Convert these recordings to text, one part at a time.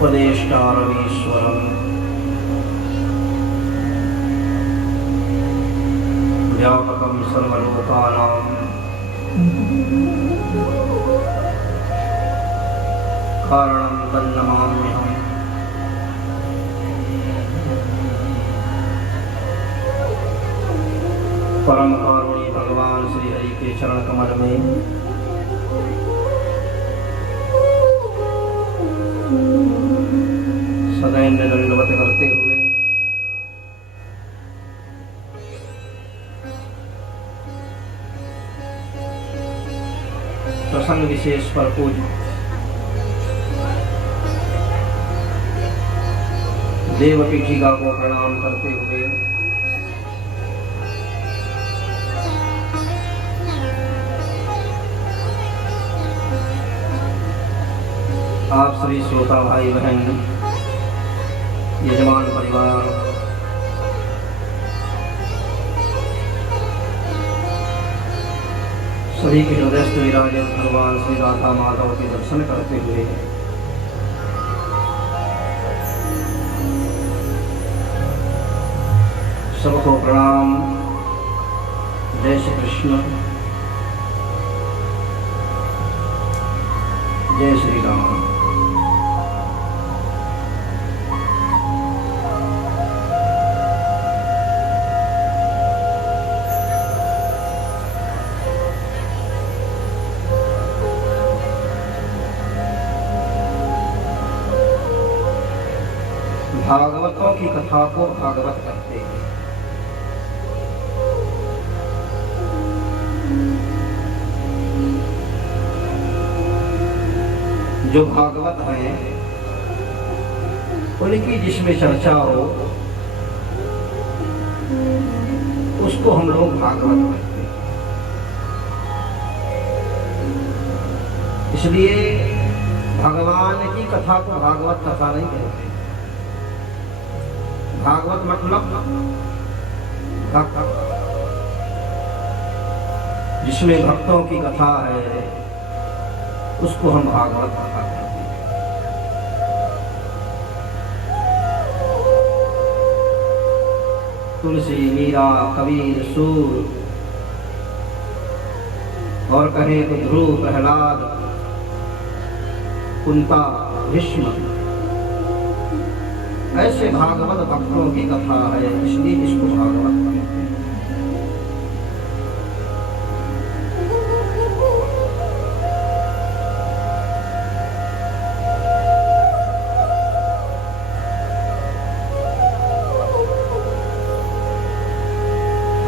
उपदेष्टारमीश्वरम् व्यापकं सर्वलोकानां कारणं तन्नमाम्यहम्। परम कारुणी भगवान श्री हरि के चरण कमल में सदैव दंडवत करते हुए प्रसंग विशेष पर पूज्य देवपीठिका को प्रणाम करते हुए आप सभी श्रोता भाई बहन, यजमान परिवार, सभी के हृदयस्थ विराजित भगवान श्री राधा माधव के दर्शन करते हुए सबको प्रणाम। जय श्री कृष्ण, जय श्री राम। भागवतों की कथा को भागवत कहते हैं। जो भागवत है उनकी जिसमें चर्चा हो उसको हम लोग भागवत कहते हैं। इसलिए भगवान की कथा को भागवत कथा नहीं कहते। भागवत मतलब भक्त, जिसमें भक्तों की कथा है उसको हम भागवत कथा कहते हैं। तुलसी, मीरा, कबीर, सूर और कहें तो ध्रुव, प्रहलाद, कुंता, भीष्म, ऐसे भागवत भक्तों की कथा है, इसलिए इसको भागवत कहते हैं।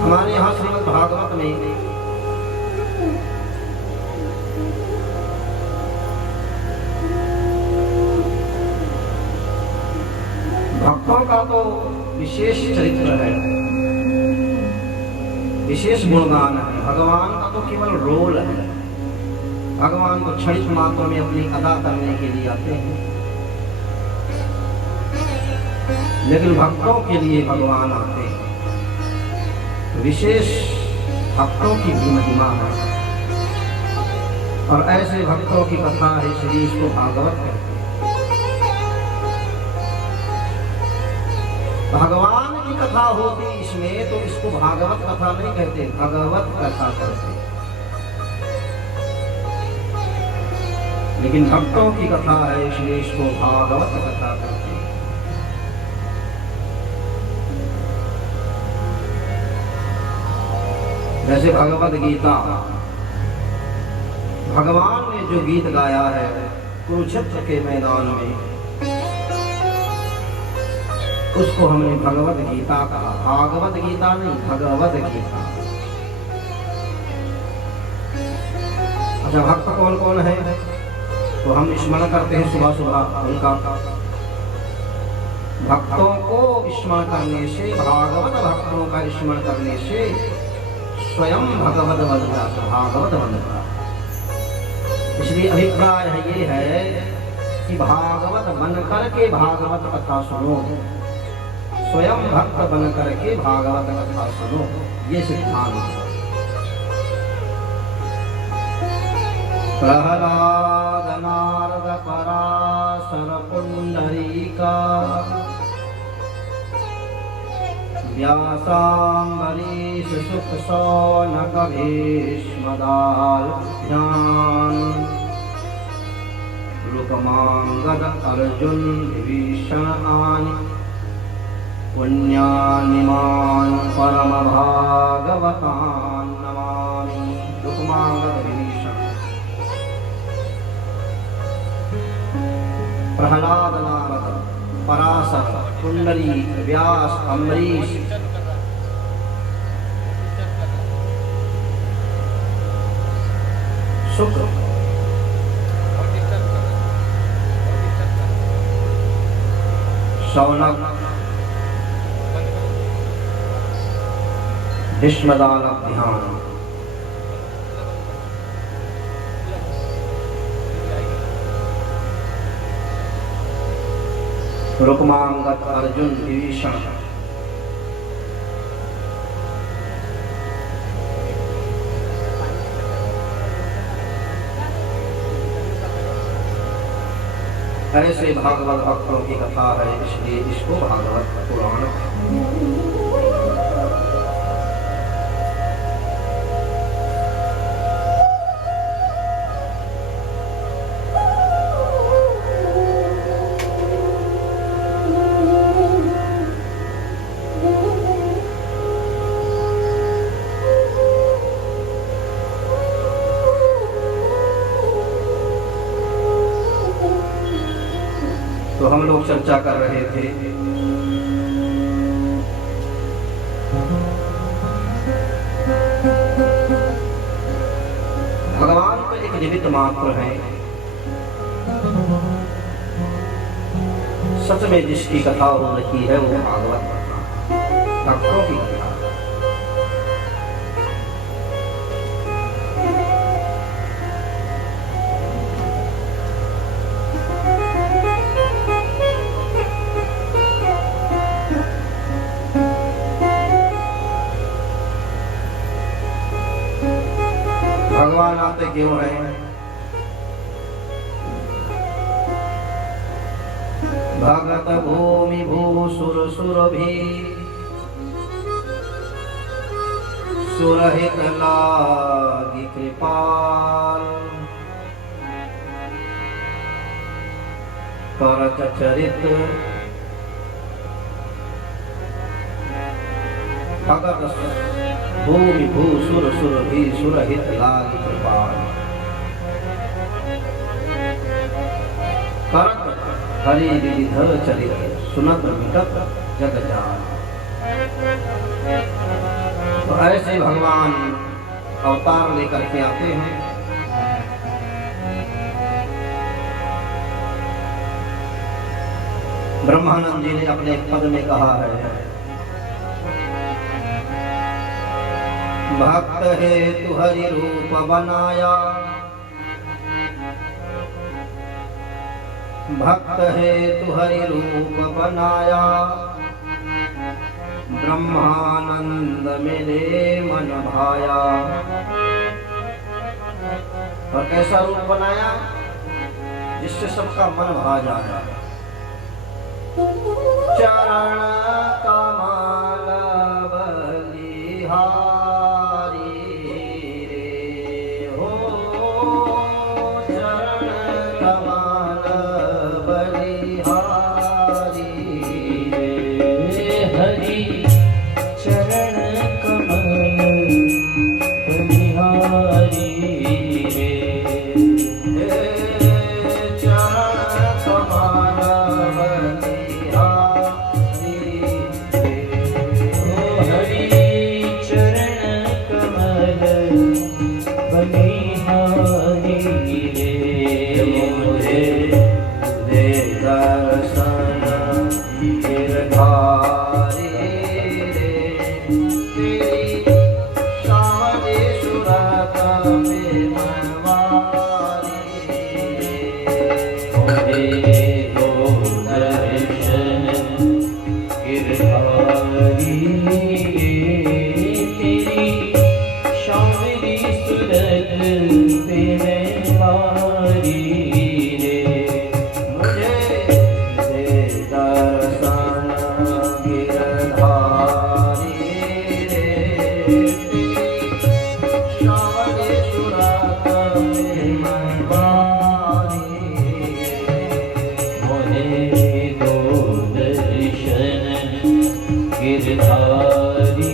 हमारे यहाँ श्रीमद् भागवत में भक्तों का तो विशेष चरित्र है, विशेष गुणगान है। भगवान का तो केवल रोल है। भगवान को क्षणिक मात्र में अपनी अदा करने के लिए आते हैं, लेकिन भक्तों के लिए भगवान आते हैं। विशेष भक्तों की भी महिमा है और ऐसे भक्तों की कथा है, इसलिए इसको भागवत कहते हैं। भगवान की कथा होती इसमें तो इसको भागवत कथा नहीं कहते, भगवत कथा कहते। लेकिन भक्तों की कथा है, इसलिए इसको भागवत कथा कहते। जैसे भगवत गीता, भगवान ने जो गीत गाया है कुरुक्षेत्र के मैदान में, उसको हमने भगवत गीता कहा। भागवत गीता नहीं, भगवत गीता। अच्छा, भक्त कौन कौन है तो हम स्मरण करते हैं सुबह सुबह उनका। भक्तों को स्मरण करने से, भागवत भक्तों का स्मरण करने से स्वयं भगवत बन जाता, भागवत बन जाता। इसलिए अभिप्राय ये है कि भागवत बनकर के भागवत कथा सुनो, स्वयं भक्त बन करके भागवत कथा सुनो, ये सिद्धांत है। प्रहलाद, नारद, पराशर, पुंडरीक, टीका व्यासाम्बरीश सुख शौनक भीष्मदाल्भ्याम् रुकमांगद अर्जुन विभीषण आनि पुण्यानिमान् परम भागवतान् नमामि। रुकमांगद विभीषण, प्रहलाद नारद पराशर कुंडली व्यास अम्बरीश शुक्र शौनक भीष्मदाल्भ्याम् रुकमांगद अर्जुन विभीषण ऐसे भागवत भक्तों की कथा है, इसलिए इसको भागवत पुराण। तो हम लोग चर्चा कर रहे थे भगवान तो एक निमित्त मात्र है, सच में जिसकी कथा हो रही है वो भागवत कथा, भक्तों की कथा। भगवान आते क्यों हैं? भगत भूमि भूसुर सुरभि सुरहित लागी कृपाल करत चरित भगत भूमि भूसुर सुरभि सुरहित लागी कृपाल करत हरि विविध चरित सुनत मिटत जग जान। तो ऐसे भगवान अवतार लेकर के आते हैं। ब्रह्मानंद जी ने अपने पद में कहा है, भक्त हेतु हरि रूप बनाया, भक्त हेतु हरि रूप बनाया, ब्रह्मानंद मेरे मन भाया। और कैसा रूप बनाया? जिससे सबका मन भा जाए। चरण कमल बलिहारी रे हो, चरण कमल बलिहारी रे हरि, चरण कमल बलिहारी रे, चरण कमल बलिहारी रे, हरि चरण कमल बलिहारी रे, मुझे दे दर्शन गिरधारी रे, तेरी शादी सुरत में मनवारी रे, मुझे दो दर्शन गिरधारी रे, तेरी शादी सुरत में मनवारी रे, मुझे दे दो दर्शन गिरधारी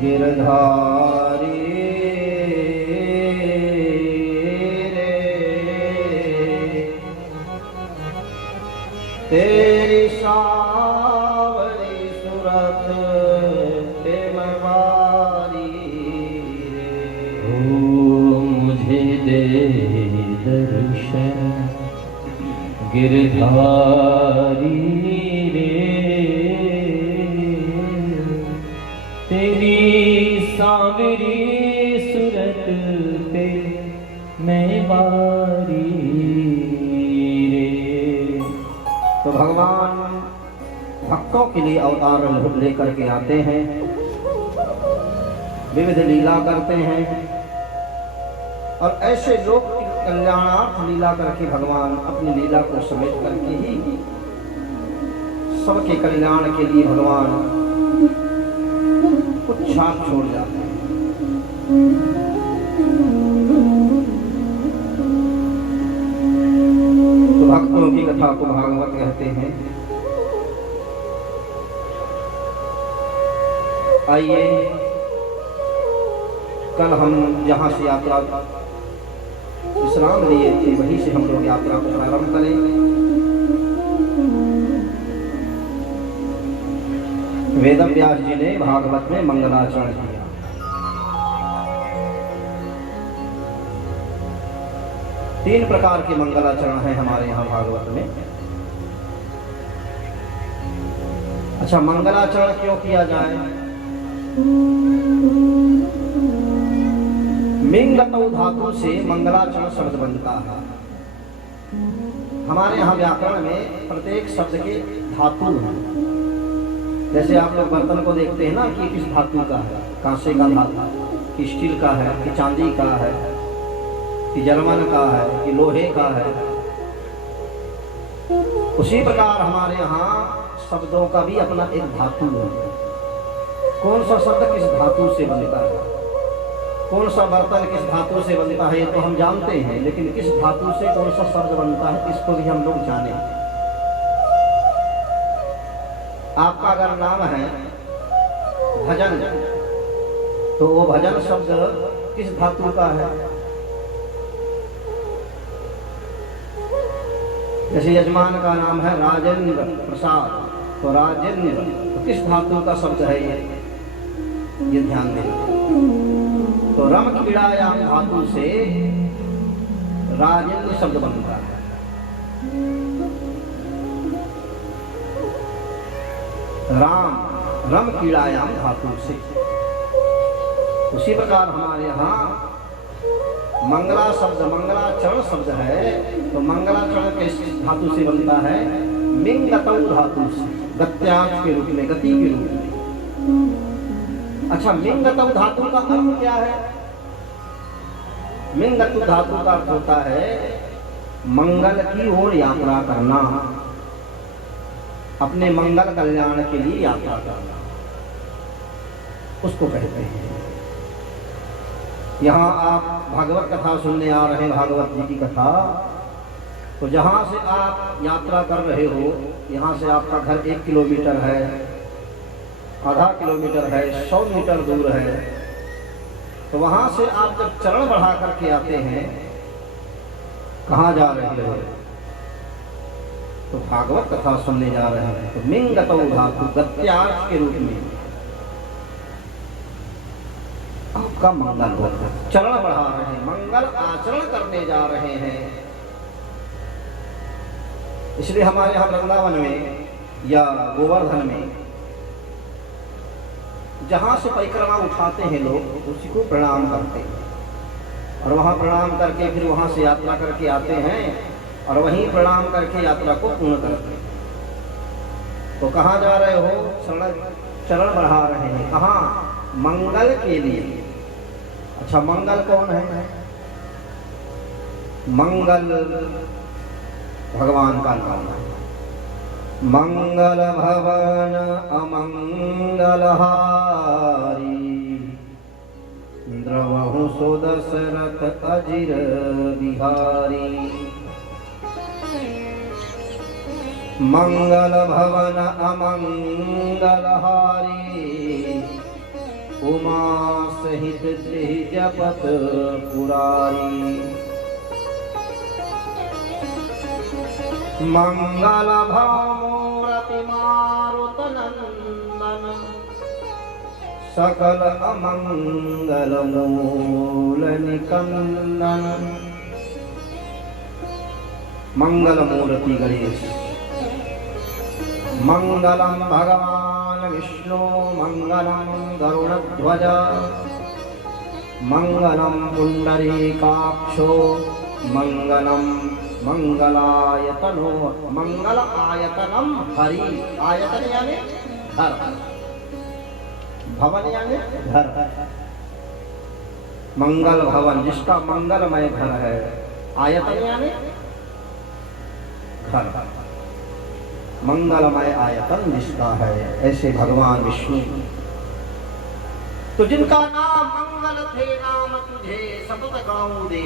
गिरधारी रे, तेरी सावरी सूरत प्रेमवारी रे। ओ मुझे दे दर्शन गिरधारी रे, तेरी सांवरी सूरत पे मैं वारी रे। तो भगवान भक्तों के लिए अवतार लेकर के आते हैं, विविध लीला करते हैं और ऐसे लोग कल्याणार्थ लीला करके भगवान अपनी लीला को समेट करके ही सबके कल्याण के लिए भगवान कुछ छाप छोड़ जाते हैं। तो भक्तों की कथा को भागवत कहते हैं। आइए कल हम जहां से यात्रा विश्राम लिए थे वहीं से हम लोग यात्रा को प्रारंभ करेंगे। वेदव्यास जी ने भागवत में मंगलाचरण किया। तीन प्रकार के मंगलाचरण हैं हमारे यहाँ भागवत में। अच्छा, मंगलाचरण क्यों किया जाए? मिंगतौ धातु से मंगलाचरण शब्द बनता है। हमारे यहाँ व्याकरण में प्रत्येक शब्द के धातु हैं। जैसे आप लोग बर्तन को देखते हैं ना कि किस धातु का है, कांसे का धातु, कि स्टील का है, कि चांदी का है, कि जर्मन का है, कि लोहे का है। उसी प्रकार हमारे यहाँ शब्दों का भी अपना एक धातु है। कौन सा शब्द किस धातु से बनता है, कौन सा बर्तन किस धातु से बनता है, ये तो हम जानते हैं, लेकिन किस धातु से कौन सा शब्द बनता है इसको भी हम लोग जाने। आपका अगर नाम है भजन, तो वो भजन शब्द किस धातु का है? जैसे यजमान का नाम है राजेंद्र प्रसाद, तो राजेंद्र तो किस धातु का शब्द है ये ध्यान देना। तो रम क्रीड़ायाम धातु से राजेंद्र शब्द बनता है। राम रम क्रीड़ायाम धातु से। उसी प्रकार हमारे यहाँ मंगला शब्द मंगलाचरण शब्द है, तो मंगलाचरण किस धातु से बनता है? मिंगतौ धातु से, गत्यांश के रूप में, गति के रूप में। अच्छा, मिंगतौ धातु का अर्थ क्या है? मिंगतौ धातु का अर्थ होता है मंगल की ओर यात्रा करना, अपने मंगल कल्याण के लिए यात्रा करना, उसको कहते हैं। यहाँ आप भागवत कथा सुनने आ रहे हैं, भागवत जी की कथा। तो जहाँ से आप यात्रा कर रहे हो, यहाँ से आपका घर 1 किलोमीटर है, आधा किलोमीटर है, 100 मीटर दूर है, तो वहाँ से आप जब चरण बढ़ा करके आते हैं, कहाँ जा रहे हो? तो भागवत कथा सुनने जा रहे हैं। तो मिंगतौ धातु गत्यार्थ के रूप में आपका मंगल होता है। चरण बढ़ा रहे हैं, मंगल आचरण करने जा रहे हैं। इसलिए हमारे यहाँ वृंदावन में या गोवर्धन में जहाँ से परिक्रमा उठाते हैं लोग, उसी को प्रणाम करते हैं और वहाँ प्रणाम करके फिर वहाँ से यात्रा करके आते हैं और वहीं प्रणाम करके यात्रा को पूर्ण करते हैं। तो कहाँ जा रहे हो? चरण बढ़ा रहे हैं। कहाँ? मंगल के लिए। अच्छा, मंगल कौन है? मंगल भगवान का नाम है। मंगल भवन अमंगलहारी, द्रवहु सो दशरथ अजिर बिहारी। मंगल भवन अमंगलहारी, उमा सहित जपत पुरारी। मंगल भामूरति मारुत नंदन सकल अमंगल मूल निकंदन। मंगल मूर्ति गणेश। मंगलम भगवान विष्णु मंगलम गरुड़ध्वज मंगलम पुंडरीकाक्षो मंगलम मंगलायतनो। मंगल आयतनम हरि। आयतन यानी घर, भवन यानी घर। मंगल भवन जिसका मंगलमय घर है। आयतन यानी घर, मंगलमय आयतन जिसका है, ऐसे भगवान विष्णु। तो जिनका नाम मंगल थे नाम तुझे सतत गाऊं दे।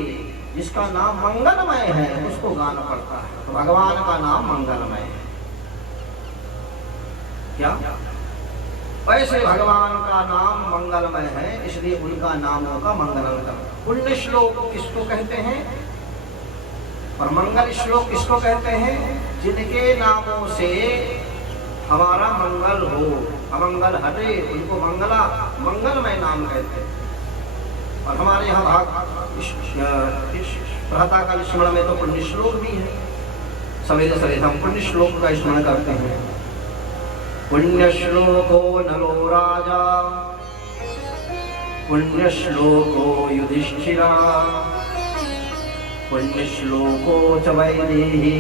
जिसका नाम मंगलमय है उसको गाना पड़ता है। तो भगवान का नाम मंगलमय है। क्या? ऐसे भगवान का नाम मंगलमय है, इसलिए उनका नामों का मंगल करो। पुण्य श्लोक किसको कहते हैं और मंगल श्लोक किसको कहते हैं? जिनके नामों से हमारा मंगल हो, अमंगल हटे, उनको मंगलमय नाम कहते हैं। और हमारे यहाँ प्रातः काल स्मरण में तो पुण्य श्लोक भी है। सवेरे सवेरे हम पुण्य श्लोक का स्मरण करते हैं। पुण्य श्लोको नलो राजा पुण्य श्लोको युधिष्ठिरा पुण्य श्लोको च वैदेही।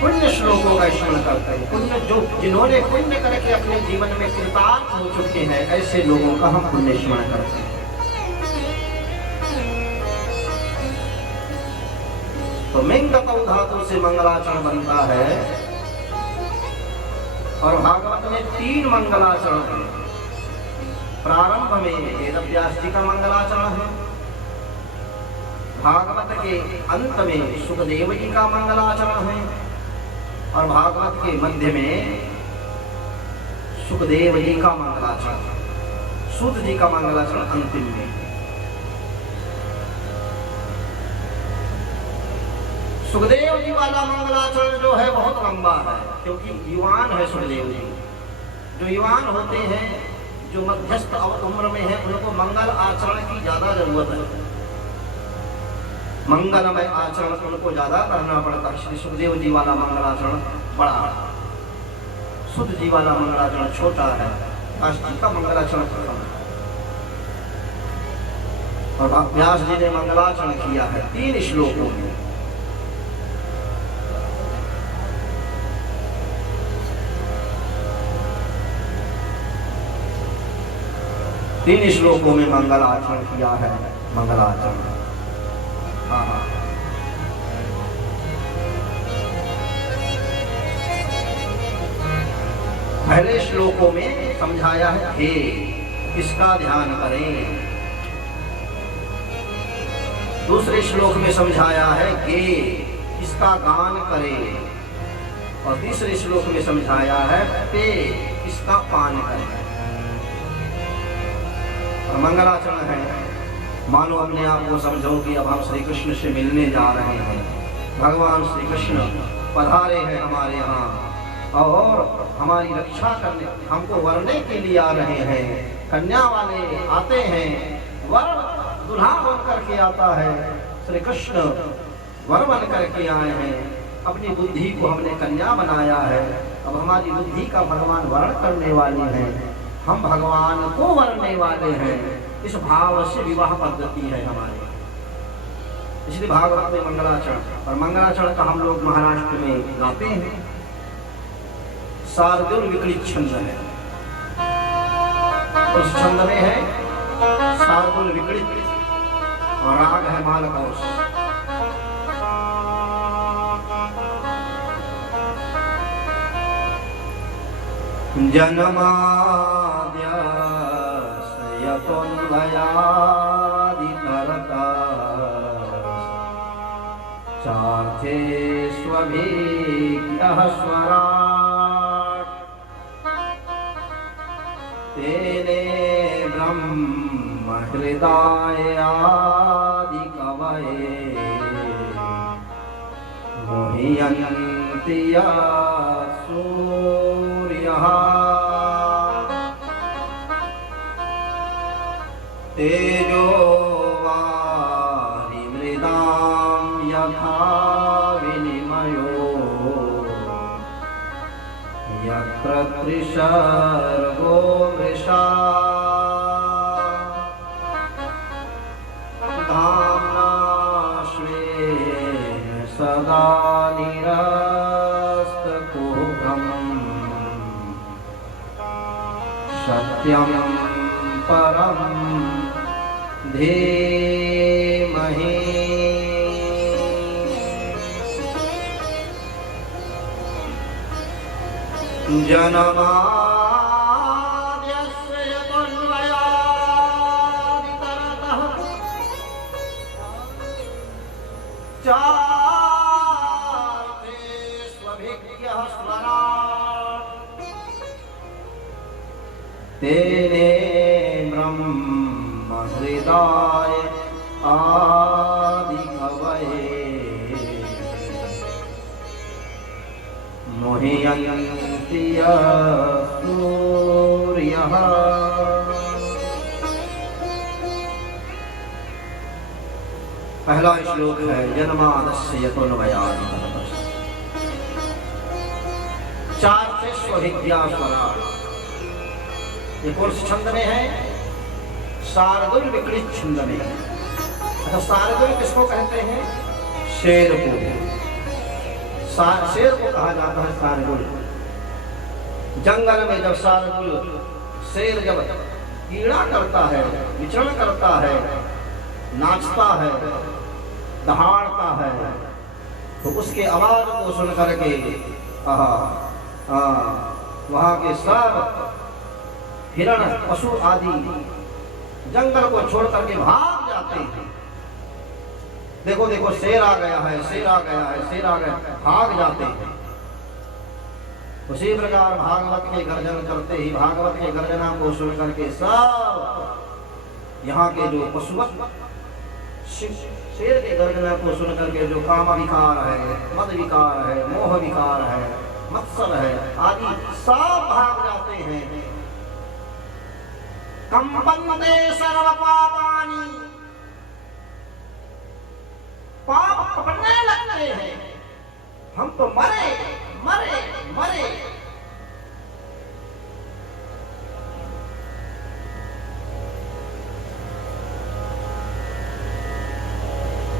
पुण्य श्लोकों का स्मरण करते हैं। पुण्य जो जिन्होंने पुण्य करके अपने जीवन में कृतार्थ हो चुके हैं, ऐसे लोगों का हम पुण्य स्मरण करते हैं। तो मिंगतौ धातु से मंगलाचरण बनता है और भागवत में 3 मंगलाचरण है। प्रारंभ में वेदव्यास जी का मंगलाचरण है, भागवत के अंत में सुखदेव जी का मंगलाचरण है और भागवत के मध्य में सुखदेव जी का मंगलाचरण, सूत जी का मंगलाचरण अंतिम में। सुखदेव जी वाला मंगलाचरण जो है बहुत लंबा है, क्योंकि युवान है सुखदेव जी। जो युवान होते हैं, जो मध्यस्थ उम्र में है, उनको मंगल आचरण की ज्यादा जरूरत है। मंगलमय आचरण उनको ज्यादा करना पड़ता है। श्री सुखदेव जी वाला मंगलाचरण बड़ा, सुध जी वाला मंगलाचरण छोटा है। काशी का मंगलाचरण खत्म है और व्यास जी ने मंगलाचरण किया है 3 श्लोकों में। तीन श्लोकों में मंगलाचरण किया है। मंगलाचरण पहले श्लोकों में समझाया है हे, इसका ध्यान करें। दूसरे श्लोक में समझाया है गे, इसका गान करें। और तीसरे श्लोक में समझाया है पे, इसका पान करें। मंगलाचरण है, मानो अपने आप को समझो कि अब हम श्री कृष्ण से मिलने जा रहे हैं। भगवान श्री कृष्ण पधारे हैं हमारे यहाँ और हमारी रक्षा करने, हमको वरने के लिए आ रहे हैं। कन्या वाले आते हैं, वर दुल्हा बन करके आता है। श्री कृष्ण वर बन करके आए हैं। अपनी बुद्धि को हमने कन्या बनाया है, अब हमारी बुद्धि का भगवान वर्ण करने वाले हैं। हम भगवान को वरने वाले हैं। इस भाव से विवाह पद्धति है हमारे। इसलिए भागवत में मंगलाचरण, और मंगलाचरण का हम लोग महाराष्ट्र में गाते हैं। शार्दुल विकृत छंद है, उस छंद में है शार्दुल विकृत और राग है मालकोश। जन्माद्यस्यतोन्वयादितरता चार्थे स्वभिज्ञः स्वराट् तेने ब्रह्म हृदय आदि कवये मोहयन्ति सूर्यः तेजो वारिमृदां यथा विनिमयो यत्र त्रिसर्गो मृषा धाम्ना स्वेन सदा निरस्तकुहकम् सत्यं परं धीमहि जन्माद्यस्य यतोऽन्वयादितरतः चार्थेष्वभिज्ञः स्मरात् तेने ब्रह्म हृदय आदि कवये मोहयन्ति सूर्यः पहला श्लोक है जन्मादस्य यतोऽन्वयादितरतः चार्थेष्वभिज्ञास्वराट्। ये कौन से छंद में है? शार्दुल विकृत छंद में। अच्छा, शार्दुल किसको कहते हैं? शेर को। शेर को कहा जाता है शार्दुल। जंगल में जब शार्दुल शेर जब कीड़ा करता है, विचरण करता है, नाचता है, दहाड़ता है, तो उसके आवाज को सुन करके वहां के सब हिरण पशु आदि जंगल को छोड़ करके भाग जाते हैं। देखो देखो शेर आ गया है, शेर आ गया है, शेर आ गया, भाग जाते हैं। उसी प्रकार भागवत के गर्जन करते ही भागवत के गर्जना को सुन करके सब यहाँ के जो पशुवत शेर के गर्जना को सुन करके जो काम विकार है, मद विकार है, मोह विकार है, मत्सर है आदि सब भाग जाते हैं। कंपन्ते सर्व पापानि, पाप पकड़ने लगते हैं। हम तो मरे,